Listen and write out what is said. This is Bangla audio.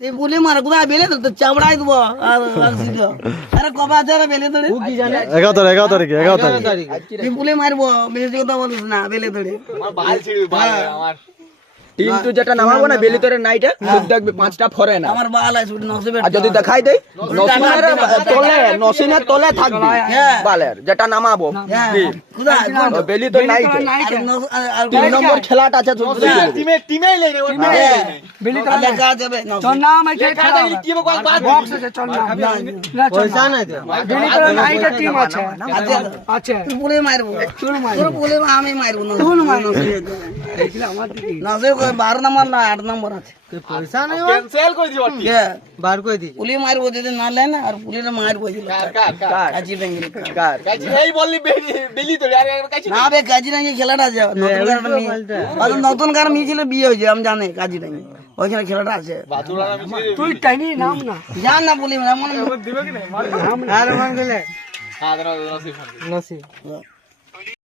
তুই পুলি মার কোথায় বেলে তো চামড়াই দেবো আর আরে কবে আছে আরে বেলে ধরে 11 তারিখে তুই পুলি মারবো বেশি কথা বলিস না বেলে ধরে টিন্টু যেটা নামাবো না বেলি তোরে নাইটে দেখবি 5টা ফরে না আমার বাল আছে নসিবের আর যদি দেখাই দেই নসিনের তলে থাকবে বালের যেটা নামাবো কোথায় বেলি তো নাইটে আর 3 নম্বর খেলাটা আছে টিমেই লেনে বেলি তো লেখা যাবে চল নাম আছে খেলা বক্স আছে চল নাম পয়সা নাই তো বেলি তো নাইটে টিম আছে আছে তুই পুলি মারবো চল মার তোর পুলি আমি মারবো না চল মার নসিবে দেখলে আমার দিকে নসিবে 12 নম্বর না 8 নম্বর আছে পয়সা নাই ক্যান্সেল করে দিও কে বার করে দি পুলি মারবো যদি না লেন আর পুলিটা মারবো দিল কার কাজী ব্যাংকের কার কাছে এই বললি বেলি তো আর কাছে না বে কাজী ব্যাংকে খেলাটা আছে নতুন কার মিছিল বিয়ে হয়েছে আমি জানি কাজী ব্যাংকে ওইখানে খেলাটা আছে বাতুলা আমি তুই টাইনি নাম না জান না পুলি মানে দিবে কি না আর মান গেলে হ্যাঁ দাঁড়াও নসিব নসিব